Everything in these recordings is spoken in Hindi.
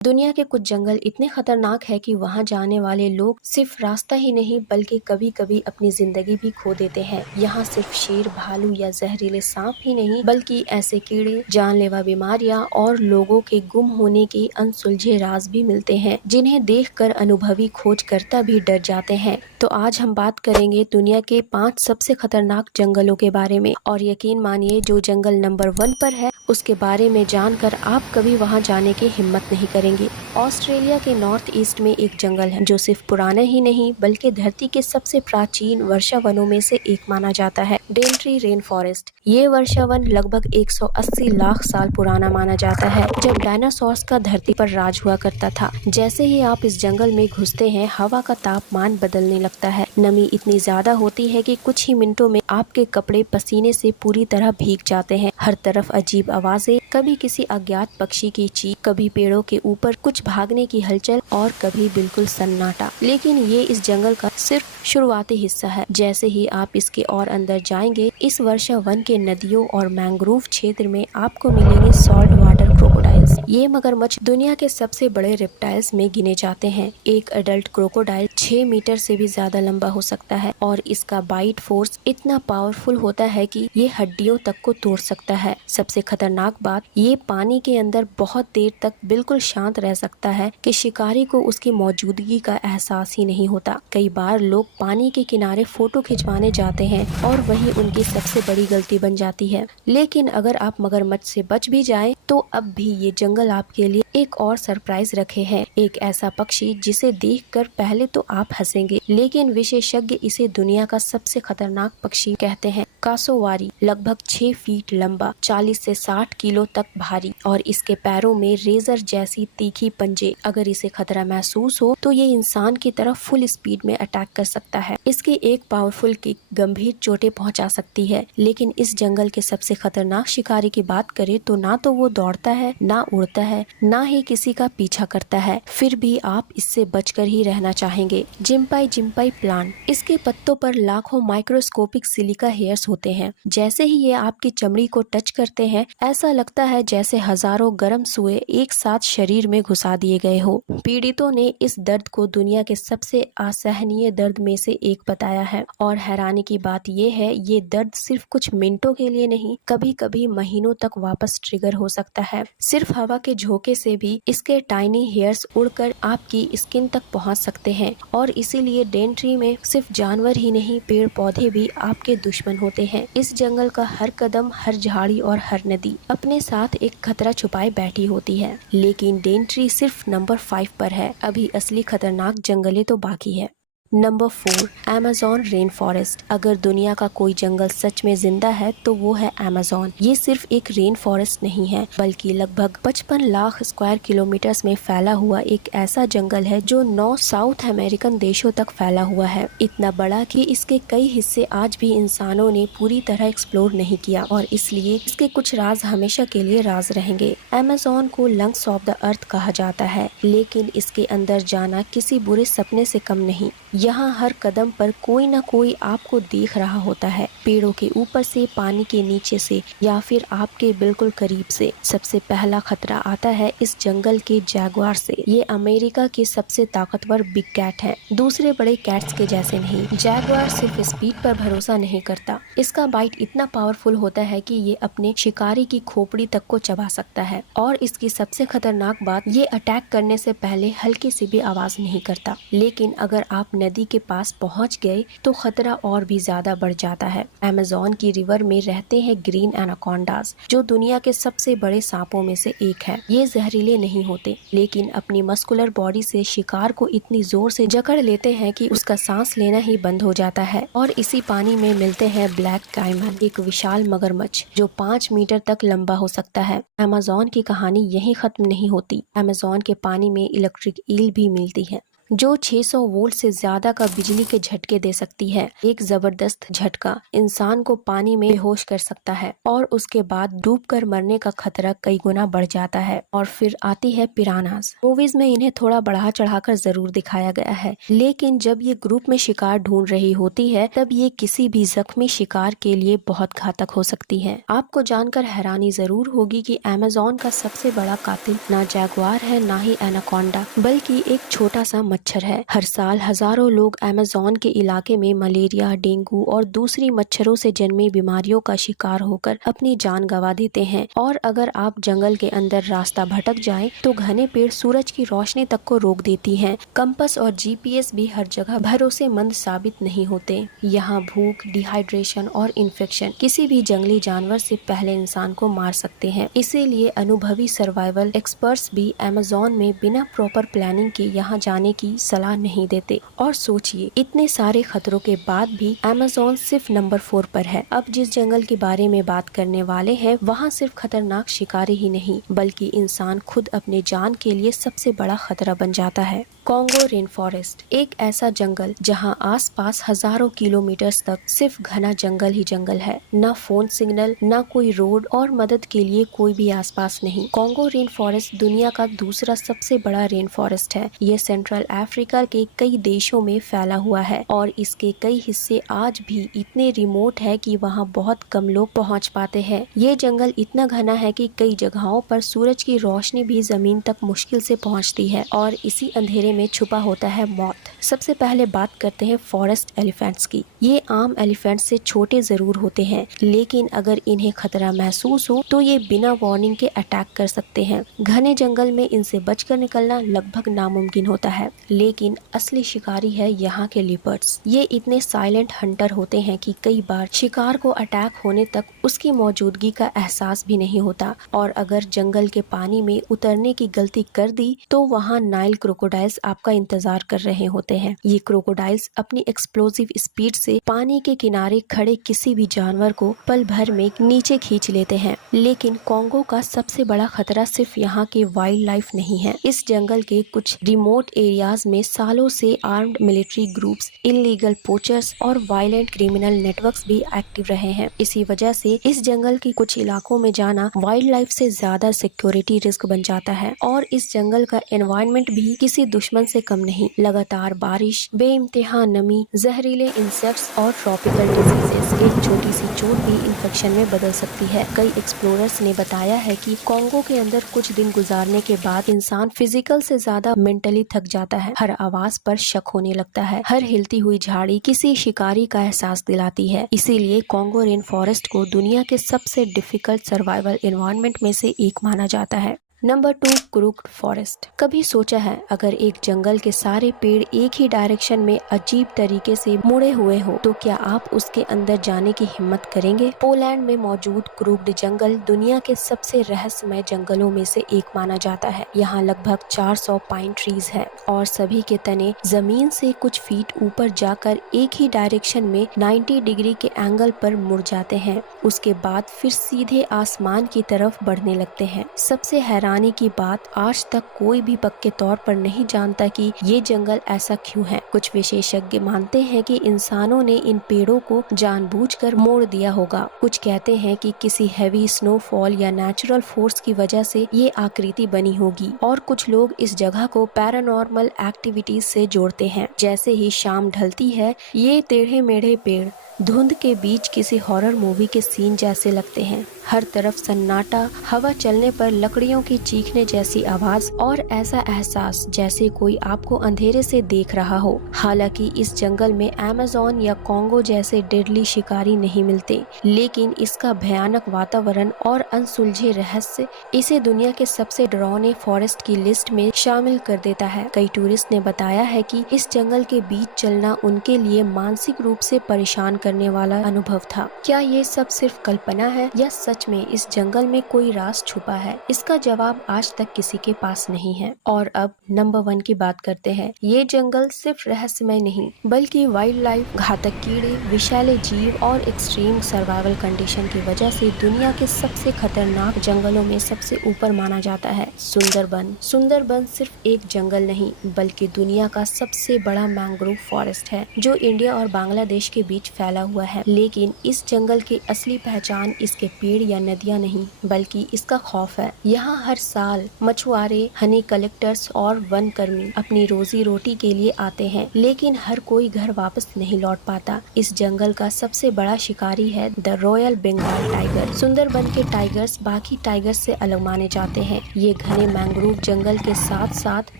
दुनिया के कुछ जंगल इतने खतरनाक है कि वहां जाने वाले लोग सिर्फ रास्ता ही नहीं बल्कि कभी कभी अपनी जिंदगी भी खो देते हैं। यहाँ सिर्फ शेर, भालू या जहरीले सांप ही नहीं बल्कि ऐसे कीड़े, जानलेवा बीमारियां और लोगों के गुम होने के अनसुलझे राज भी मिलते हैं जिन्हें देखकर अनुभवी खोजकर्ता भी डर जाते हैं। तो आज हम बात करेंगे दुनिया के 5 सबसे खतरनाक जंगलों के बारे में, और यकीन मानिए जो जंगल नंबर 1 पर है उसके बारे में जानकर आप कभी वहां जाने की हिम्मत नहीं करेंगे। ऑस्ट्रेलिया के नॉर्थ ईस्ट में एक जंगल है जो सिर्फ पुराना ही नहीं बल्कि धरती के सबसे प्राचीन वर्षा वनों में से एक माना जाता है, डेनट्री रेन फॉरेस्ट। ये वर्षा वन लगभग 180 लाख साल पुराना माना जाता है, जब डायनासोर्स का धरती पर राज हुआ करता था। जैसे ही आप इस जंगल में घुसते हैं हवा का तापमान बदलने लगता है। नमी इतनी ज्यादा होती है कि कुछ ही मिनटों में आपके कपड़े पसीने से पूरी तरह भीग जाते हैं। हर तरफ अजीब आवाजें, कभी किसी अज्ञात पक्षी की चीख, कभी पेड़ों के ऊपर कुछ भागने की हलचल और कभी बिल्कुल सन्नाटा। लेकिन ये इस जंगल का सिर्फ शुरुआती हिस्सा है। जैसे ही आप इसके और अंदर जाएंगे इस वर्षा वन के नदियों और मैंग्रोव क्षेत्र में आपको मिलेंगे सॉल्ट वाटर क्रोकोडाइल्स। ये मगरमच्छ दुनिया के सबसे बड़े रेप्टाइल्स में गिने जाते हैं। एक अडल्ट क्रोकोडाइल 6 मीटर से भी ज्यादा लंबा हो सकता है और इसका बाइट फोर्स इतना पावरफुल होता है कि ये हड्डियों तक को तोड़ सकता है। सबसे खतरनाक बात, ये पानी के अंदर बहुत देर तक बिल्कुल शांत रह सकता है कि शिकारी को उसकी मौजूदगी का एहसास ही नहीं होता। कई बार लोग पानी के किनारे फोटो खिंचवाने जाते हैं और वही उनकी सबसे बड़ी गलती बन जाती है। लेकिन अगर आप मगरमच्छ से बच भी जाएं, तो अब भी ये जंगल आपके लिए एक और सरप्राइज रखे हैं। एक ऐसा पक्षी जिसे देखकर पहले तो आप हंसेंगे, लेकिन विशेषज्ञ इसे दुनिया का सबसे खतरनाक पक्षी कहते हैं। कासोवारी लगभग 6 फीट लंबा, 40 से 60 किलो तक भारी और इसके पैरों में रेजर जैसी तीखी पंजे। अगर इसे खतरा महसूस हो तो ये इंसान की तरफ फुल स्पीड में अटैक कर सकता है। इसकी एक पावरफुल किक गंभीर चोटें पहुंचा सकती है। लेकिन इस जंगल के सबसे खतरनाक शिकारी की बात करें तो ना तो वो दौड़ता है, ना उड़ता है, ना ही किसी का पीछा करता है। फिर भी आप इससे बचकर ही रहना चाहेंगे। जिम्पाई जिम्पाई प्लांट। इसके पत्तों पर लाखों माइक्रोस्कोपिक सिलिका हेयर्स होते हैं। जैसे ही ये आपकी चमड़ी को टच करते हैं ऐसा लगता है जैसे हजारों गर्म सुए एक साथ शरीर में घुसा दिए गए हो। पीड़ितों ने इस दर्द को दुनिया के सबसे असहनीय दर्द में से एक बताया है। और हैरानी की बात यह है, ये दर्द सिर्फ कुछ मिनटों के लिए नहीं, कभी कभी महीनों तक वापस ट्रिगर हो सकता है। सिर्फ हवा के झोंके से भी इसके टाइनी हेयर्स उड़कर आपकी स्किन तक पहुंच सकते हैं। और इसीलिए डेनट्री में सिर्फ जानवर ही नहीं, पेड़ पौधे भी आपके दुश्मन होते हैं। इस जंगल का हर कदम, हर झाड़ी और हर नदी अपने साथ एक खतरा छुपाए बैठी होती है। लेकिन डेनट्री सिर्फ नंबर 5 पर है, अभी असली खतरनाक जंगलें तो बाकी है। Number 4, Amazon rain forest. अगर दुनिया का कोई जंगल सच में जिंदा है तो वो है अमेज़न। ये सिर्फ एक रेन फॉरेस्ट नहीं है बल्कि लगभग 55 लाख स्क्वायर किलोमीटर्स में फैला हुआ एक ऐसा जंगल है जो 9 साउथ अमेरिकन देशों तक फैला हुआ है। इतना बड़ा कि इसके कई हिस्से आज भी इंसानों ने पूरी तरह एक्सप्लोर नहीं किया और इसलिए इसके कुछ राज हमेशा के लिए राज रहेंगे। अमेज़न को लंग्स ऑफ द अर्थ कहा जाता है, लेकिन इसके अंदर जाना किसी बुरे सपने से कम नहीं। यहाँ हर कदम पर कोई न कोई आपको देख रहा होता है, पेड़ों के ऊपर से, पानी के नीचे से या फिर आपके बिल्कुल करीब से। सबसे पहला खतरा आता है इस जंगल के जैगुआर से। ये अमेरिका की सबसे ताकतवर बिग कैट है, दूसरे बड़े कैट्स के जैसे नहीं। जैगुआर सिर्फ स्पीड पर भरोसा नहीं करता, इसका बाइट इतना पावरफुल होता है कि ये अपने शिकारी की खोपड़ी तक को चबा सकता है। और इसकी सबसे खतरनाक बात, ये अटैक करने से पहले हल्की सी भी आवाज नहीं करता। लेकिन अगर आप नदी के पास पहुंच गए तो खतरा और भी ज्यादा बढ़ जाता है। अमेज़न की रिवर में रहते हैं ग्रीन एनाकोंडास, जो दुनिया के सबसे बड़े सांपों में से एक है। ये जहरीले नहीं होते, लेकिन अपनी मस्कुलर बॉडी से शिकार को इतनी जोर से जकड़ लेते हैं कि उसका सांस लेना ही बंद हो जाता है। और इसी पानी में मिलते हैं ब्लैक काइमन, एक विशाल मगरमच्छ जो 5 मीटर तक लंबा हो सकता है। अमेज़न की कहानी यहीं खत्म नहीं होती। अमेज़न के पानी में इलेक्ट्रिक ईल भी मिलती है। जो 600 वोल्ट से ज्यादा का बिजली के झटके दे सकती है। एक जबरदस्त झटका इंसान को पानी में बेहोश कर सकता है और उसके बाद डूबकर मरने का खतरा कई गुना बढ़ जाता है। और फिर आती है पिरानास। मूवीज में इन्हें थोड़ा बढ़ा चढ़ाकर जरूर दिखाया गया है, लेकिन जब ये ग्रुप में शिकार ढूंढ रही होती है तब ये किसी भी जख्मी शिकार के लिए बहुत घातक हो सकती है। आपको जानकर हैरानी जरूर होगी कि अमेज़न का सबसे बड़ा कातिल ना जैगुआर है ना ही एनाकोंडा, बल्कि एक छोटा सा मच्छर है। हर साल हजारों लोग अमेज़न के इलाके में मलेरिया, डेंगू और दूसरी मच्छरों से जन्मी बीमारियों का शिकार होकर अपनी जान गंवा देते हैं। और अगर आप जंगल के अंदर रास्ता भटक जाएं, तो घने पेड़ सूरज की रोशनी तक को रोक देती हैं। कंपास और जीपीएस भी हर जगह भरोसेमंद साबित नहीं होते। यहाँ भूख, डिहाइड्रेशन और इन्फेक्शन किसी भी जंगली जानवर से पहले इंसान को मार सकते हैं। इसीलिए अनुभवी सर्वाइवल एक्सपर्ट्स भी अमेज़न में बिना प्रॉपर प्लानिंग के यहाँ जाने की सलाह नहीं देते। और सोचिए, इतने सारे खतरों के बाद भी अमेज़न सिर्फ नंबर 4 पर है। अब जिस जंगल के बारे में बात करने वाले हैं, वहाँ सिर्फ खतरनाक शिकारी ही नहीं, बल्कि इंसान खुद अपने जान के लिए सबसे बड़ा खतरा बन जाता है। कॉन्गो रेन फॉरेस्ट एक ऐसा जंगल जहां आसपास हजारों किलोमीटर तक सिर्फ घना जंगल ही जंगल है। न फोन सिग्नल, न कोई रोड और मदद के लिए कोई भी आसपास नहीं। कॉन्गो रेन फॉरेस्ट दुनिया का दूसरा सबसे बड़ा रेन फॉरेस्ट है। ये सेंट्रल अफ्रीका के कई देशों में फैला हुआ है और इसके कई हिस्से आज भी इतने रिमोट है कि वहाँ बहुत कम लोग पहुँच पाते हैं। ये जंगल इतना घना है कि कई जगहों पर सूरज की रोशनी भी जमीन तक मुश्किल से पहुँचती है और इसी अंधेरे में छुपा होता है मौत। सबसे पहले बात करते हैं फॉरेस्ट एलिफेंट्स की। ये आम एलिफेंट से छोटे जरूर होते हैं, लेकिन अगर इन्हें खतरा महसूस हो तो ये बिना वार्निंग के अटैक कर सकते हैं। घने जंगल में इनसे बचकर निकलना लगभग नामुमकिन होता है। लेकिन असली शिकारी है यहाँ के लिपर्ड्स। ये इतने साइलेंट हंटर होते हैं कि कई बार शिकार को अटैक होने तक उसकी मौजूदगी का एहसास भी नहीं होता। और अगर जंगल के पानी में उतरने की गलती कर दी तो वहाँ नाइल क्रोकोडाइल्स आपका इंतजार कर रहे होते हैं। ये क्रोकोडाइल्स अपनी एक्सप्लोसिव स्पीड से पानी के किनारे खड़े किसी भी जानवर को पल भर में नीचे खींच लेते हैं। लेकिन कॉन्गो का सबसे बड़ा खतरा सिर्फ यहाँ के वाइल्ड लाइफ नहीं है। इस जंगल के कुछ रिमोट एरियाज में सालों से armed military groups, illegal poachers और वायलेंट क्रिमिनल नेटवर्क्स भी एक्टिव रहे हैं। इसी वजह से इस जंगल की कुछ इलाकों में जाना वाइल्ड लाइफ से ज्यादा सिक्योरिटी रिस्क बन जाता है। और इस जंगल का एनवायरनमेंट भी किसी दुश्मन से कम नहीं। लगातार बारिश, बेइंतहा नमी, जहरीले इंसेक्ट्स और ट्रॉपिकल डिजीजेस एक छोटी सी चोट भी इन्फेक्शन में बदल सकती है। कई एक्सप्लोरर्स ने बताया है कि कॉन्गो के अंदर कुछ दिन गुजारने के बाद इंसान फिजिकल से ज्यादा मेंटली थक जाता है। हर आवाज पर शक होने लगता है। हर हिलती हुई झाड़ी किसी शिकारी का एहसास दिलाती है। इसीलिए कॉन्गो रेन फॉरेस्ट को दुनिया के सबसे डिफिकल्ट सर्वाइवल एनवायरनमेंट में से एक माना जाता है। Number 2, crooked forest. कभी सोचा है अगर एक जंगल के सारे पेड़ एक ही डायरेक्शन में अजीब तरीके से मुड़े हुए हो तो क्या आप उसके अंदर जाने की हिम्मत करेंगे? पोलैंड में मौजूद क्रूक्ड जंगल दुनिया के सबसे रहस्यमय जंगलों में से एक माना जाता है। यहाँ लगभग 400 पाइन ट्रीज है और सभी के तने जमीन से कुछ फीट ऊपर जाकर एक ही डायरेक्शन में 90 डिग्री के एंगल पर मुड़ जाते हैं। उसके बाद फिर सीधे आसमान की तरफ बढ़ने लगते हैं। सबसे हैरानी की बात, आज तक कोई भी पक्के तौर पर नहीं जानता कि ये जंगल ऐसा क्यों है। कुछ विशेषज्ञ मानते हैं कि इंसानों ने इन पेड़ों को जानबूझकर मोड़ दिया होगा। कुछ कहते हैं कि किसी हैवी स्नोफॉल या नेचुरल फोर्स की वजह से ये आकृति बनी होगी। और कुछ लोग इस जगह को पैरानॉर्मल एक्टिविटीज से जोड़ते हैं। जैसे ही शाम ढलती है, ये टेढ़े मेढ़े पेड़ धुंध के बीच किसी हॉरर मूवी के सीन जैसे लगते हैं। हर तरफ सन्नाटा, हवा चलने पर लकड़ियों की चीखने जैसी आवाज और ऐसा एहसास जैसे कोई आपको अंधेरे से देख रहा हो। हालांकि इस जंगल में अमेज़न या कॉन्गो जैसे डेडली शिकारी नहीं मिलते, लेकिन इसका भयानक वातावरण और अनसुलझे रहस्य इसे दुनिया के सबसे डरावने फॉरेस्ट की लिस्ट में शामिल कर देता है। कई टूरिस्ट ने बताया है कि इस जंगल के बीच चलना उनके लिए मानसिक रूप से परेशान करने वाला अनुभव था। क्या ये सब सिर्फ कल्पना है या सच सच में इस जंगल में कोई राज छुपा है? इसका जवाब आज तक किसी के पास नहीं है। और अब नंबर 1 की बात करते हैं। ये जंगल सिर्फ रहस्यमय नहीं बल्कि वाइल्ड लाइफ, घातक कीड़े, विषैले जीव और एक्सट्रीम सर्वाइवल कंडीशन की वजह से दुनिया के सबसे खतरनाक जंगलों में सबसे ऊपर माना जाता है। सुंदरबन। सुंदरबन सिर्फ एक जंगल नहीं बल्कि दुनिया का सबसे बड़ा मैंग्रोव फॉरेस्ट है जो इंडिया और बांग्लादेश के बीच फैला हुआ है। लेकिन इस जंगल की असली पहचान इसके पेड़ या नदियाँ नहीं बल्कि इसका खौफ है। यहाँ हर साल मछुआरे, हनी कलेक्टर्स और वन कर्मी अपनी रोजी रोटी के लिए आते हैं, लेकिन हर कोई घर वापस नहीं लौट पाता। इस जंगल का सबसे बड़ा शिकारी है the royal Bengal tiger. Sundarban के टाइगर्स बाकी टाइगर्स से अलग माने जाते हैं। ये घने मैंग्रोव जंगल के साथ साथ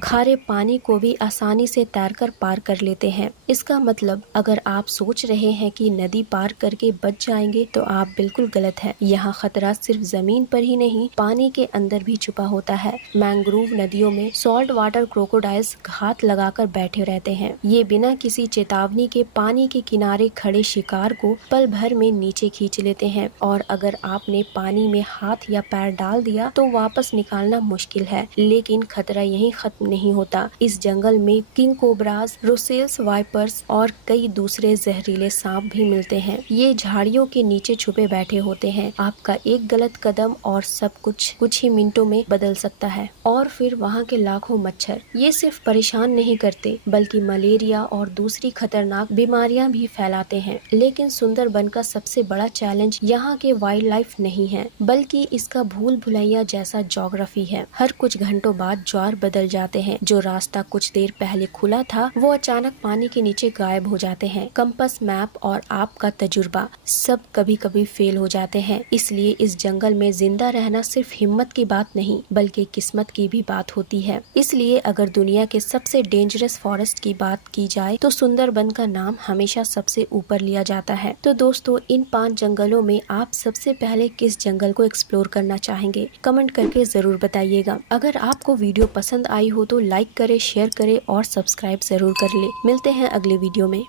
खारे पानी को भी आसानी से तैरकर पार कर लेते हैं। इसका मतलब अगर आप सोच रहे हैं कि नदी पार करके बच जाएंगे तो आप बिल्कुल गलत है। यहाँ खतरा सिर्फ जमीन पर ही नहीं, पानी के अंदर भी छुपा होता है। मैंग्रोव नदियों में सॉल्ट वाटर क्रोकोडाइल्स घात लगाकर बैठे रहते हैं। ये बिना किसी चेतावनी के पानी के किनारे खड़े शिकार को पल भर में नीचे खींच लेते हैं और अगर आपने पानी में हाथ या पैर डाल दिया तो वापस निकालना मुश्किल है। लेकिन खतरा यहीं खत्म नहीं होता। इस जंगल में किंग कोबराज, रोसेल्स वाइपर्स और कई दूसरे जहरीले सांप भी मिलते हैं। ये झाड़ियों के नीचे छुपे बैठे होते हैं। आपका एक गलत कदम और सब कुछ ही मिनटों में बदल सकता है। और फिर वहाँ के लाखों मच्छर, ये सिर्फ परेशान नहीं करते बल्कि मलेरिया और दूसरी खतरनाक बीमारियां भी फैलाते हैं। लेकिन सुंदरबन का सबसे बड़ा चैलेंज यहाँ के वाइल्ड लाइफ नहीं है बल्कि इसका भूल भुलैया जैसा ज्योग्राफी है। हर कुछ घंटों बाद ज्वार बदल जाते हैं। जो रास्ता कुछ देर पहले खुला था वो अचानक पानी के नीचे गायब हो जाते हैं। कंपास, मैप और आपका तजुर्बा सब कभी कभी फेल हो जाते हैं। इसलिए इस जंगल में जिंदा रहना सिर्फ हिम्मत की बात नहीं बल्कि किस्मत की भी बात होती है। इसलिए अगर दुनिया के सबसे डेंजरस फॉरेस्ट की बात की जाए तो सुंदरबन का नाम हमेशा सबसे ऊपर लिया जाता है। तो दोस्तों, इन 5 जंगलों में आप सबसे पहले किस जंगल को एक्सप्लोर करना चाहेंगे? कमेंट करके जरूर बताइएगा। अगर आपको वीडियो पसंद आई हो तो लाइक करे, शेयर करे और सब्सक्राइब जरूर कर ले। मिलते हैं अगले वीडियो में।